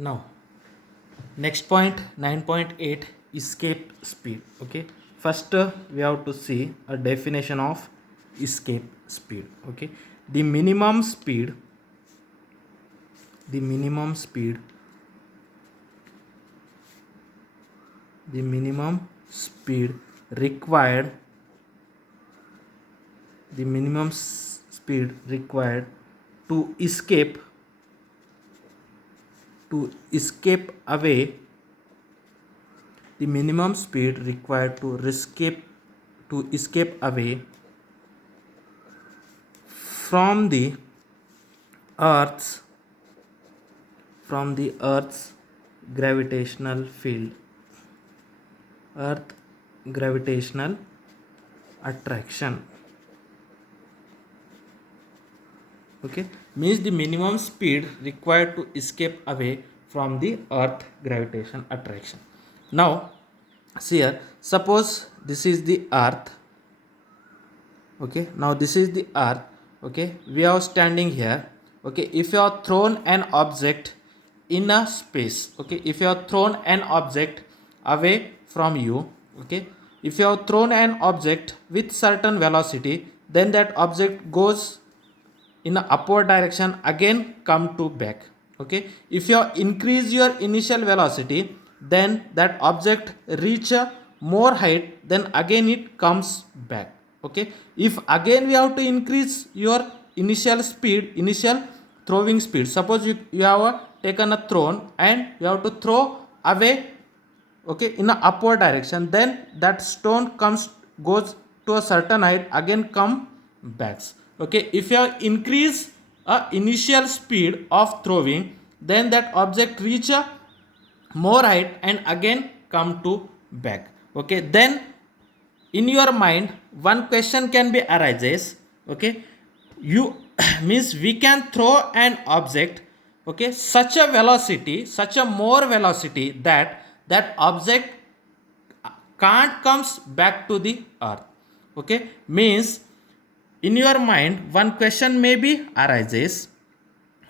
Now, next point 9.8, escape speed. Okay, first we have to see a definition of escape speed. Okay, the minimum speed, the minimum speed, the minimum speed required, the minimum speed required to escape away, the minimum speed required to escape away from the earth's from the earth's gravitational field, earth gravitational attraction. Okay, means the minimum speed required to escape away from the earth gravitation attraction. Now see here, suppose this is the earth. Okay, now this is the earth. Okay, we are standing here. Okay, if you are thrown an object in a space, okay, if you are thrown an object away from you, okay, if you have thrown an object with certain velocity, then that object goes in a upward direction, again come to back. Okay, if you increase your initial velocity, then that object reach a more height, then again it comes back. Okay, if again we have to increase your initial throwing speed, suppose you have taken a thrown and you have to throw away, okay, in a upward direction, then that stone goes to a certain height, again come backs. Okay, if you increase a initial speed of throwing, then that object reach a more height and again come to back. Okay, then in your mind one question can be arises. Okay, you means we can throw an object, okay, such a velocity, such a more velocity that that object can't comes back to the earth. Okay, means in your mind one question may be arises.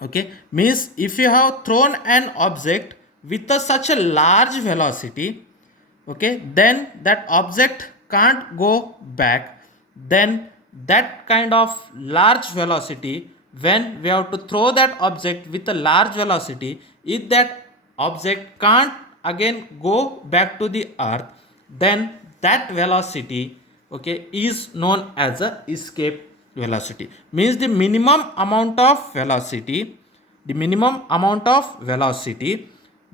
Okay, means if you have thrown an object with such a large velocity, okay, then that object can't go back, then that kind of large velocity, when we have to throw that object with a large velocity, if that object can't again go back to the earth, then that velocity, okay, is known as a escape velocity. Means the minimum amount of velocity, the minimum amount of velocity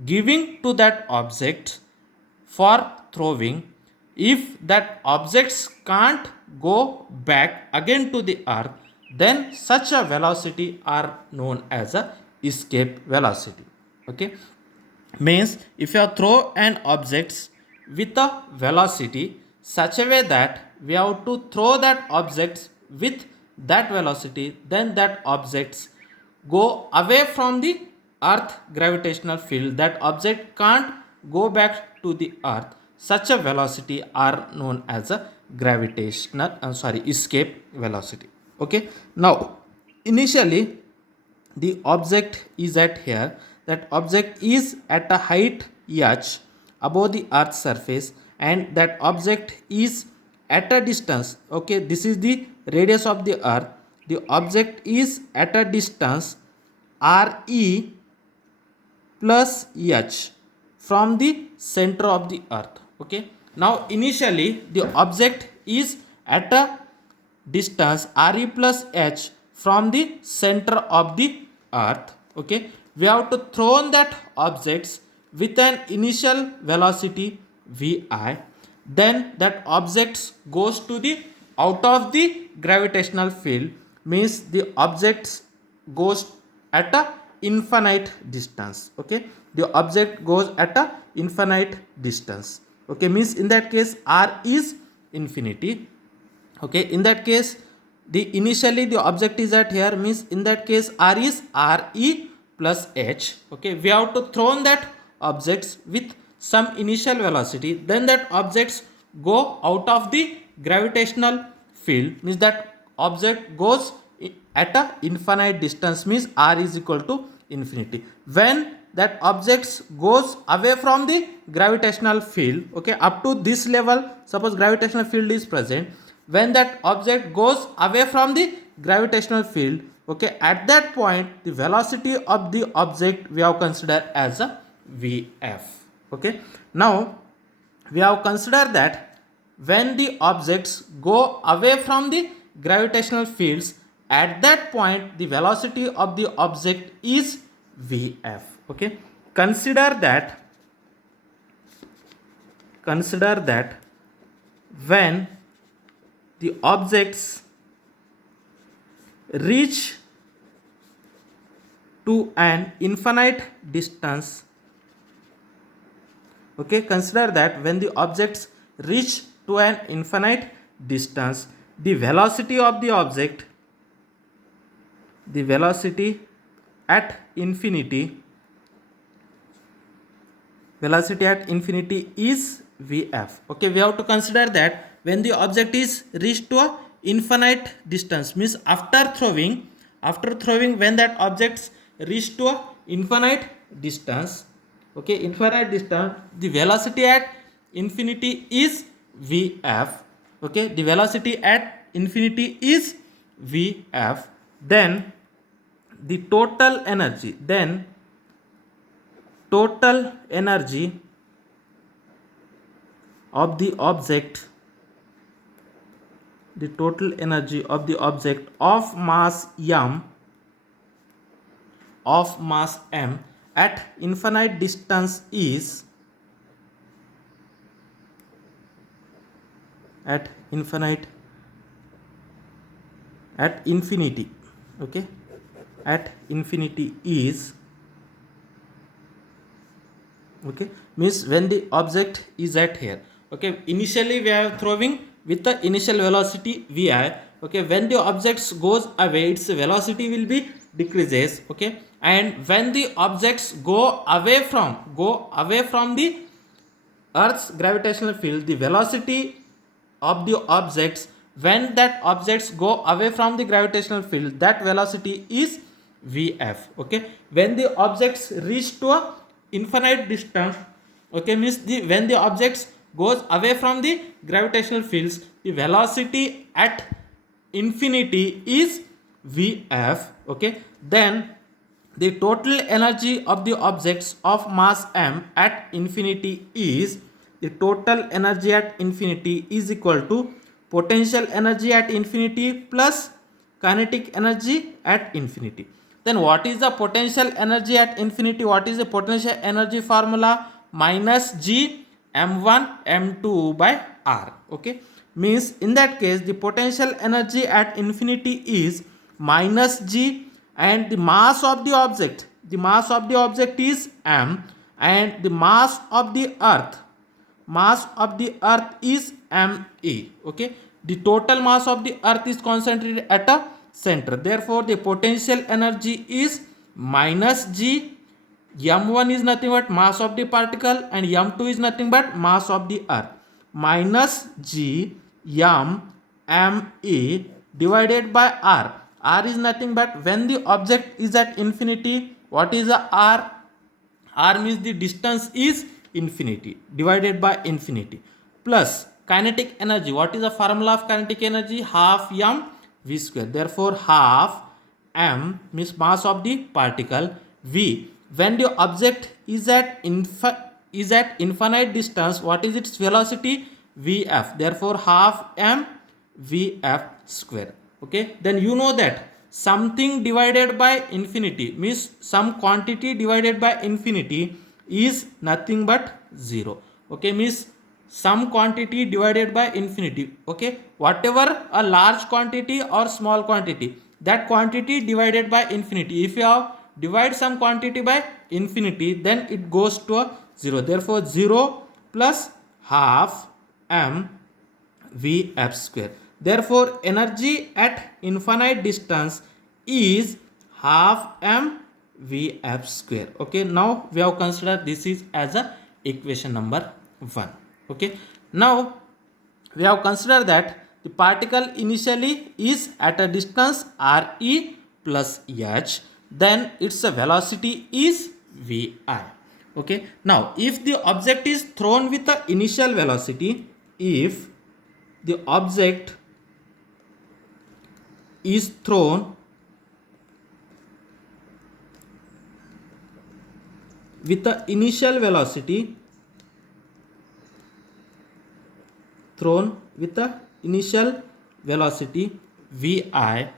giving to that object for throwing, if that objects can't go back again to the earth, then such a velocity are known as a escape velocity. Okay, means if you throw an objects with a velocity such a way that we have to throw that objects with that velocity, then that objects go away from the earth gravitational field, that object can't go back to the earth, such a velocity are known as a escape velocity. Okay, now initially the object is at here, that object is at a height h above the earth's surface, and that object is at a distance, okay, this is the radius of the earth, the object is at a distance re plus h from the center of the earth. Okay, now initially the object is at a distance re plus h from the center of the earth. Okay, we have to throw that objects with an initial velocity vi, then that objects goes to the out of the gravitational field, means the objects goes at a infinite distance. Okay, the object goes at a infinite distance. Okay, means in that case r is infinity. Okay, in that case the initially the object is at here, means in that case r is re plus h. Okay, we have to throw that objects with some initial velocity, then that objects go out of the gravitational field, means that object goes at a infinite distance, means r is equal to infinity. When that objects goes away from the gravitational field, okay, up to this level, suppose gravitational field is present, when that object goes away from the gravitational field, okay, at that point the velocity of the object we have considered as a Vf. Okay, now we have considered that when the objects go away from the gravitational fields, at that point the velocity of the object is Vf. Okay, consider that when the objects reach to an infinite distance, okay, consider that when the objects reach to an infinite distance, the velocity of the object, the velocity at infinity is Vf. Okay, we have to consider that when the object is reached to a infinite distance, means after throwing when that objects reach to a infinite distance, okay, infinite distance, the velocity at infinity is Vf. Okay, the velocity at infinity is Vf. Then the total energy of the object, of mass m at infinite distance is at infinity, okay, at infinity is, okay, means when the object is at here, okay, initially we are throwing with the initial velocity Vi, okay, when the objects goes away its velocity will be decreases, okay, and when the objects go away from the Earth's gravitational field, the velocity of the objects when that objects go away from the gravitational field, that velocity is Vf. Okay, when the objects reach to a infinite distance, okay, means when the objects goes away from the gravitational fields, the velocity at infinity is Vf. Okay, then the total energy of the objects of mass m at infinity is, the total energy at infinity is equal to potential energy at infinity plus kinetic energy at infinity. Then what is the potential energy at infinity? What is the potential energy formula? Minus G m1 m2 by r. Okay, means in that case the potential energy at infinity is minus G, and the mass of the object is m, and the mass of the earth is me. Okay, the total mass of the earth is concentrated at a center, therefore the potential energy is minus G. m1 is nothing but mass of the particle and m2 is nothing but mass of the earth, minus G me divided by r. R is nothing but when the object is at infinity, what is the r? R means the distance is infinity divided by infinity, plus kinetic energy. What is the formula of kinetic energy? Half m v square. Therefore half m means mass of the particle, v when the object is at infinite distance, what is its velocity? Vf. Therefore half m Vf square. Okay, then you know that something divided by infinity means some quantity divided by infinity is nothing but 0. Okay, means some quantity divided by infinity. Okay, whatever a large quantity or small quantity, that quantity divided by infinity, if you have divide some quantity by infinity, then it goes to a 0. Therefore 0 plus half m Vf square. Therefore energy at infinite distance is half m Vf square. Okay, now we have considered this is as a equation number 1. Okay, now we have considered that the particle initially is at a distance re plus h, then its velocity is vi. Okay, now if the object is thrown with the initial velocity, if the object is thrown with the initial velocity, vi,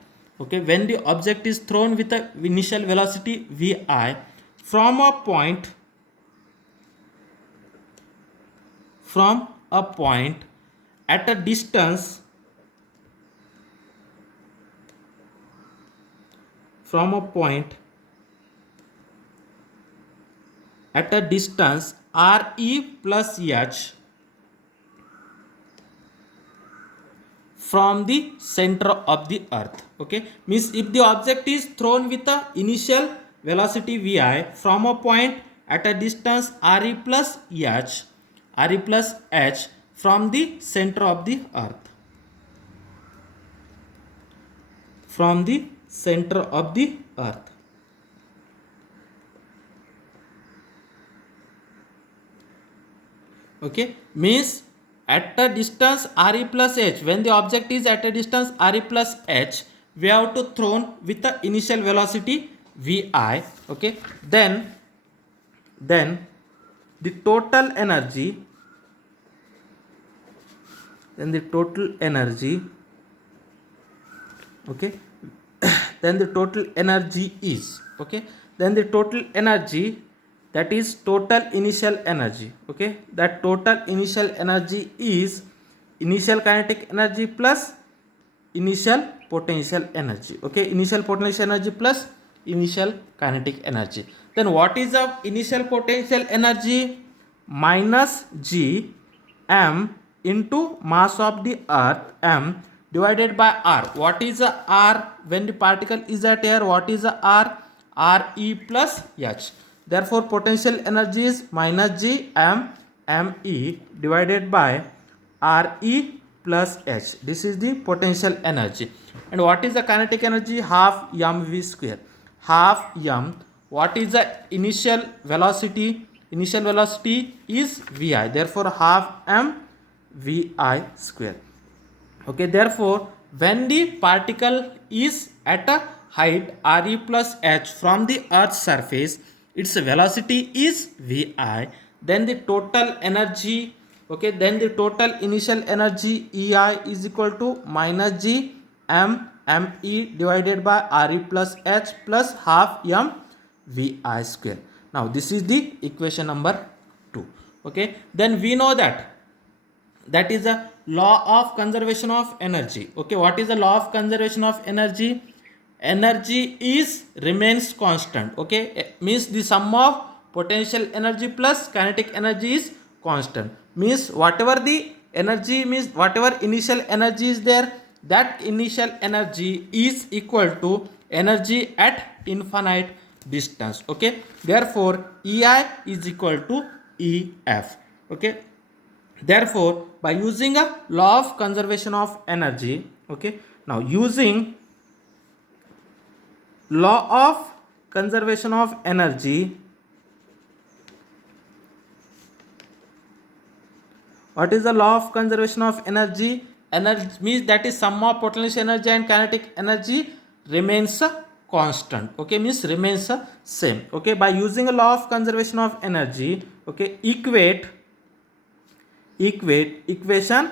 okay, when the object is thrown with the initial velocity vi from a point at a distance re plus h from the center of the earth. Okay, means if the object is thrown with the initial velocity vi from a point at a distance re plus h from the center of the earth, okay, means at a distance re plus h, when the object is at a distance re plus h, we have to thrown with the initial velocity vi. Okay, then the total energy okay, then the total energy is, okay, then the total energy, that is total initial energy. Okay, that total initial energy is initial kinetic energy plus initial potential energy. Okay, initial potential energy plus initial kinetic energy. Then what is the initial potential energy? Minus g m into mass of the earth m divided by r. What is the r when the particle is at air? What is the r? Re plus h. Therefore potential energy is minus g m me divided by re plus h. This is the potential energy. And what is the kinetic energy? Half mv square. Half m. What is the initial velocity? Initial velocity is vi. Therefore half m vi square. Okay, therefore when the particle is at a height re plus h from the earth's surface, its velocity is vi, then the total energy, okay, then the total initial energy ei is equal to minus g m me divided by re plus h plus half m vi square. Now this is the equation number 2. Okay, then we know that is a law of conservation of energy. Okay, what is the law of conservation of energy? Energy is remains constant. Okay, means the sum of potential energy plus kinetic energy is constant. Means whatever the energy, means whatever initial energy is there, that initial energy is equal to energy at infinite distance. Okay, therefore ei is equal to ef. Okay, therefore by using a law of conservation of energy, okay, now using law of conservation of energy, what is the law of conservation of energy? Energy means that is sum of potential energy and kinetic energy remains constant. Okay, means remains same. Okay, by using a law of conservation of energy, okay, equate equation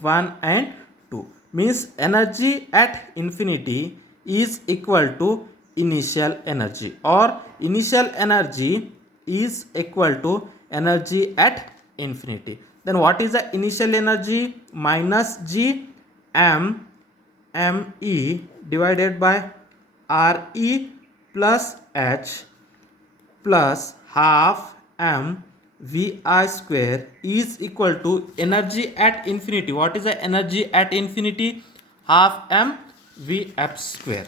1 and 2, means energy at infinity is equal to initial energy, or initial energy is equal to energy at infinity. Then what is the initial energy? Minus g m me divided by re plus h plus half m vi square is equal to energy at infinity. What is the energy at infinity? Half m vf square.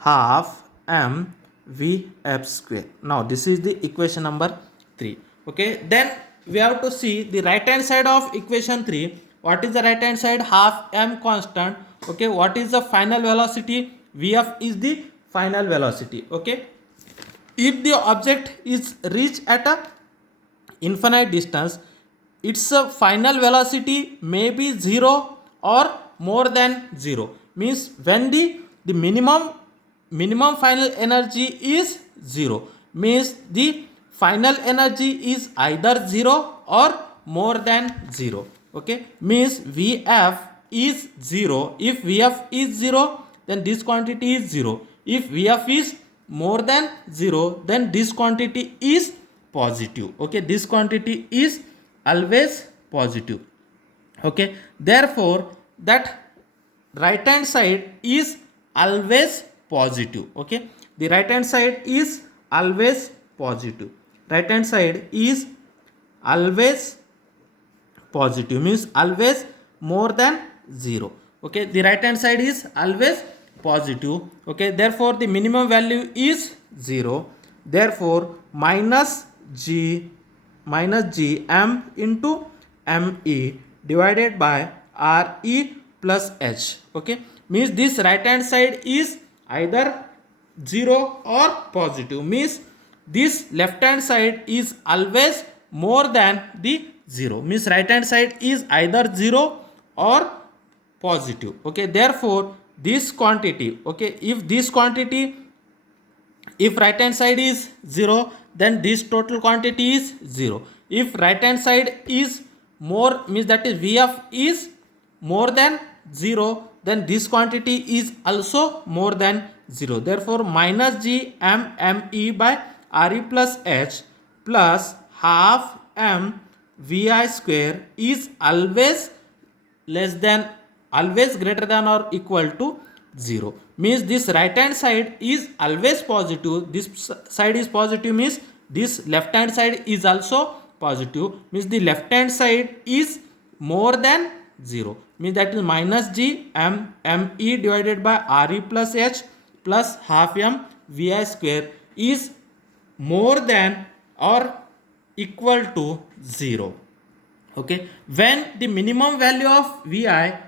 Half m vf square. Now this is the equation number 3. Okay, then we have to see the right hand side of equation 3. What is the right hand side? Half m constant. Okay, what is the final velocity? Vf is the final velocity. Okay, if the object is reached at a infinite distance, its final velocity may be 0 or more than 0. Means when the minimum final energy is 0, means the final energy is either 0 or more than 0. Okay, means Vf is 0. If Vf is 0, then this quantity is 0. If Vf is more than 0, then this quantity is positive. Okay, this quantity is always positive. Okay, therefore that right hand side is always positive. Okay, the right hand side is always positive. Right hand side is always positive, means always more than 0. Okay, the right hand side is always positive. Okay, therefore the minimum value is 0. Therefore g m into me divided by re plus h. Okay, means this right hand side is either 0 or positive, means this left hand side is always more than the 0, means right hand side is either 0 or positive. Okay, therefore this quantity, okay, if right hand side is 0, then this total quantity is 0. If right hand side is more, means that is Vf is more than 0, then this quantity is also more than 0. Therefore minus g m me by re plus h plus half m vi square is always greater than or equal to 0. Means this right hand side is always positive, this side is positive, means this left hand side is also positive, means the left hand side is more than 0, means that is minus g m me divided by re plus h plus half m vi square is more than or equal to 0. Okay, when the minimum value of vi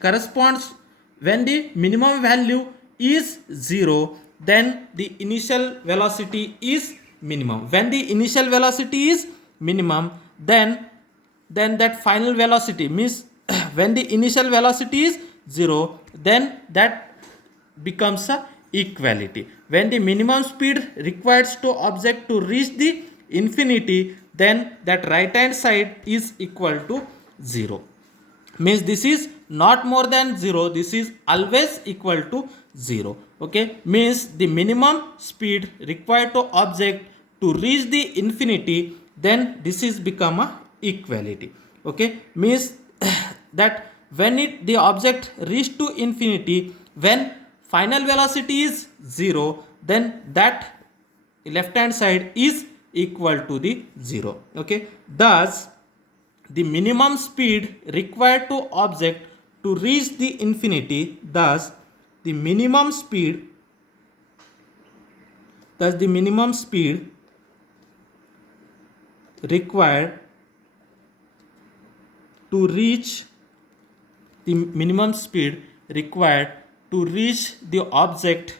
corresponds, when the minimum value is 0, then the initial velocity is minimum. When the initial velocity is minimum, then that final velocity, means when the initial velocity is 0, then that becomes a equality. When the minimum speed required to object to reach the infinity, then that right hand side is equal to 0. Means this is not more than 0, this is always equal to 0. Okay, means the minimum speed required to object to reach the infinity, then this is become a equality. Okay, means that when the object reach to infinity, when final velocity is 0, then that left hand side is equal to the 0. Okay, thus the minimum speed required to object to reach the infinity, thus the minimum speed required to reach the minimum speed required to reach the object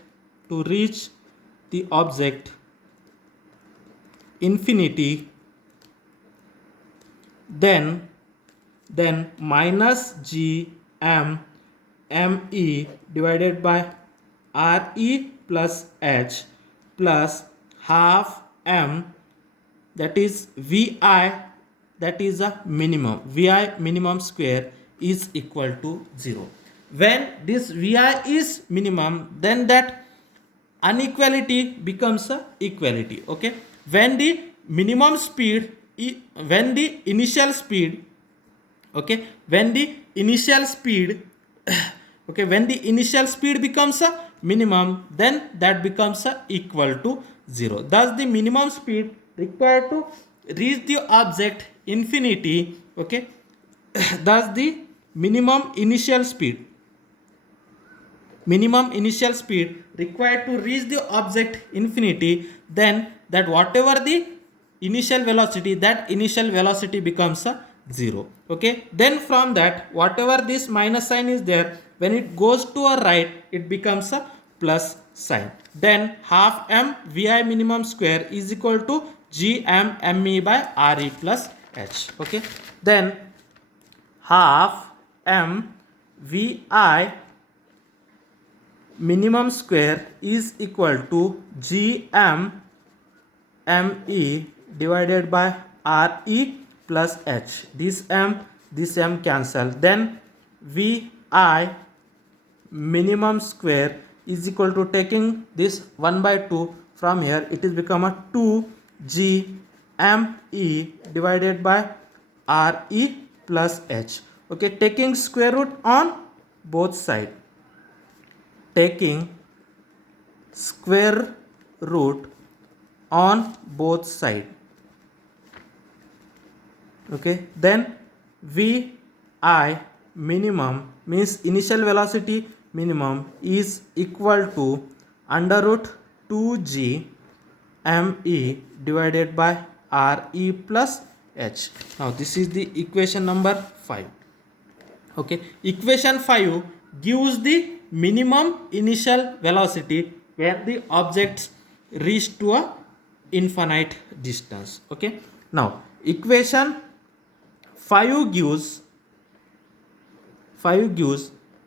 infinity, then minus g m me divided by re plus h plus half m, that is vi, that is a minimum, vi minimum square is equal to 0. When this vi is minimum, then that inequality becomes a equality. Okay, when the minimum speed, when the initial speed, okay, when the initial speed okay, when the initial speed becomes a minimum, then that becomes a equal to 0. Thus the minimum speed required to reach the object infinity, okay, thus the minimum initial speed required to reach the object infinity, then that whatever the initial velocity, that initial velocity becomes a 0. Okay, then from that whatever this minus sign is there, when it goes to a right, it becomes a plus sign. Then half m vi minimum square is equal to g m me by re plus h. Okay, then half m vi minimum square is equal to g m me divided by re plus h. This m cancel. Then vi minimum square is equal to, taking this 1 by 2 from here, it is become a 2g me divided by re plus h. Okay, taking square root on both sides, taking square root on both sides. Okay, then vi minimum means initial velocity minimum is equal to under root 2g me divided by re plus h. Now this is the equation number 5. Okay, equation 5 gives the minimum initial velocity when the objects reach to a infinite distance. Okay, now equation 5 gives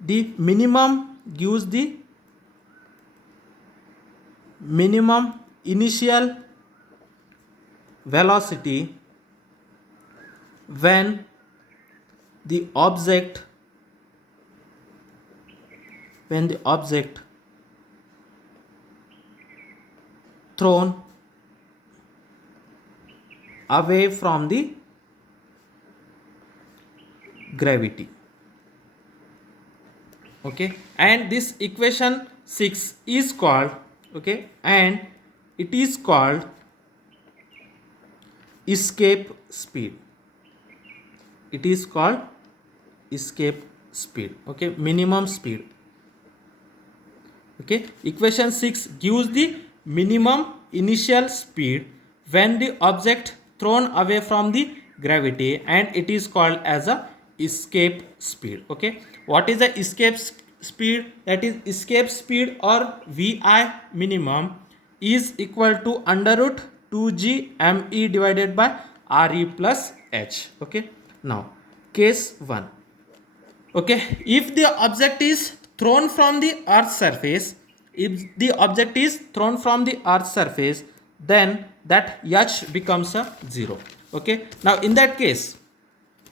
the minimum initial velocity when the object thrown away from the gravity. Okay, and this equation 6 is called, okay, and it is called escape speed. It is called escape speed. Okay, minimum speed. Okay, equation 6 gives the minimum initial speed when the object thrown away from the gravity, and it is called as a escape speed. Okay, what is the escape speed? That is, escape speed or vi minimum is equal to under root 2g me divided by re plus h. Okay, now case 1. Okay, if the object is thrown from the earth's surface, then that h becomes a 0. Okay, now in that case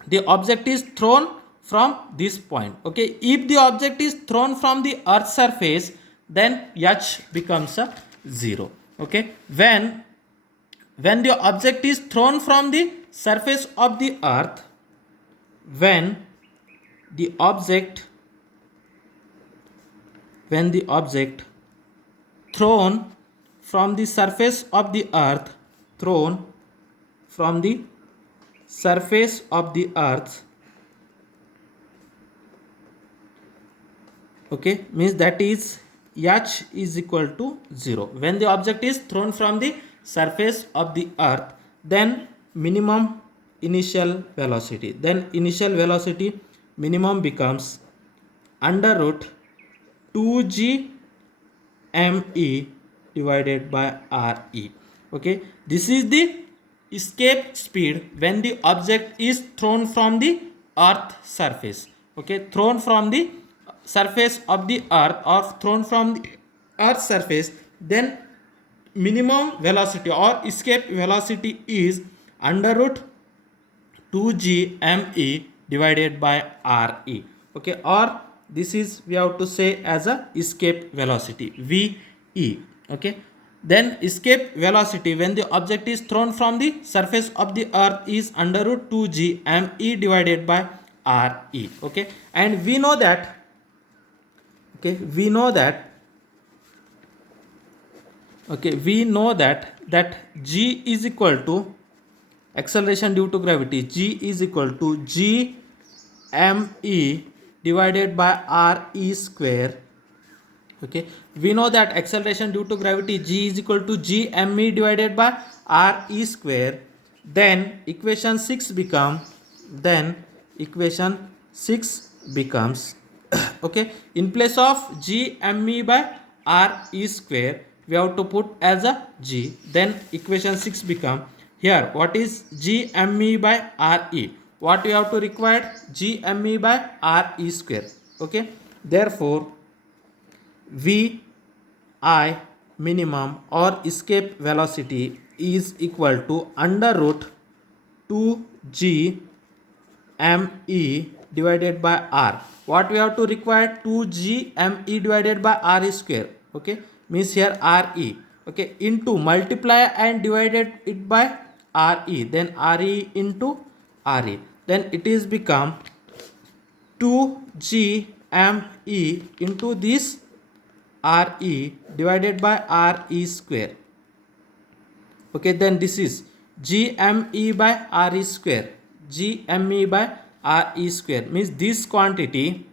the object is thrown from this point. Okay, if the object is thrown from the earth's surface, then h becomes a 0. Okay, when the object is thrown from the surface of the earth, when the object thrown from the surface of the earth, okay, means that is h is equal to 0. When the object is thrown from the surface of the earth, then minimum initial velocity, minimum becomes under root 2g me divided by re. Okay, this is the escape speed when the object is thrown from the earth surface. Okay, thrown from the surface of the earth or thrown from the earth surface, then minimum velocity or escape velocity is under root 2g me divided by re. Okay, or this is, we have to say as a escape velocity, ve. Okay, then escape velocity when the object is thrown from the surface of the earth is under root 2g me divided by re. Okay, and we know that that g is equal to acceleration due to gravity, g is equal to g me divided by re square. Okay, we know that acceleration due to gravity g is equal to g me divided by re square. Then equation 6 becomes okay, in place of g me by re square we have to put as a g. Then equation 6 become, here what is g me by re, what we have to require, g me by re square. Okay, therefore v I minimum or escape velocity is equal to under root 2g me divided by r. What we have to require, 2g me divided by r square. Okay, means here re. Okay, into multiply and divided it by re, then re into re, then it is become 2g me into this re divided by re square. Okay, then this is gme by re square, gme by re square means this quantity.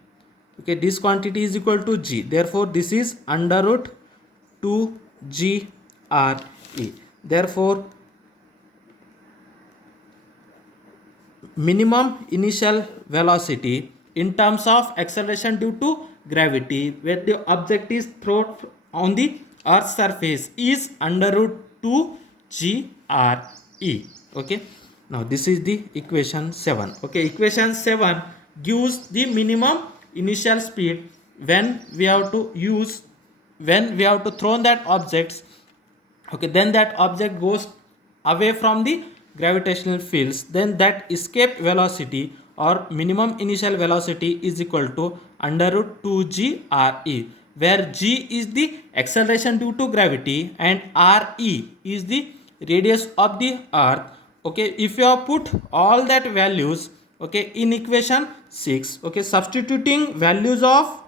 Okay, this quantity is equal to g, therefore this is under root 2 g re. Therefore minimum initial velocity in terms of acceleration due to gravity where the object is thrown on the earth's surface is under root 2 g re. Okay, now this is the equation 7. Okay, equation 7 gives the minimum initial speed when we have to throw that objects. Okay, then that object goes away from the gravitational fields, then that escape velocity or minimum initial velocity is equal to under root 2g re, where g is the acceleration due to gravity and re is the radius of the earth. Okay, if you have put all that values, okay, in equation 6, okay, substituting values of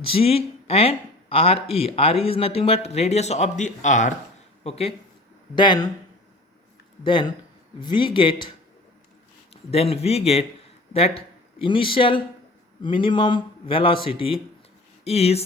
g and re is nothing but radius of the earth. Okay, then we get that initial minimum velocity is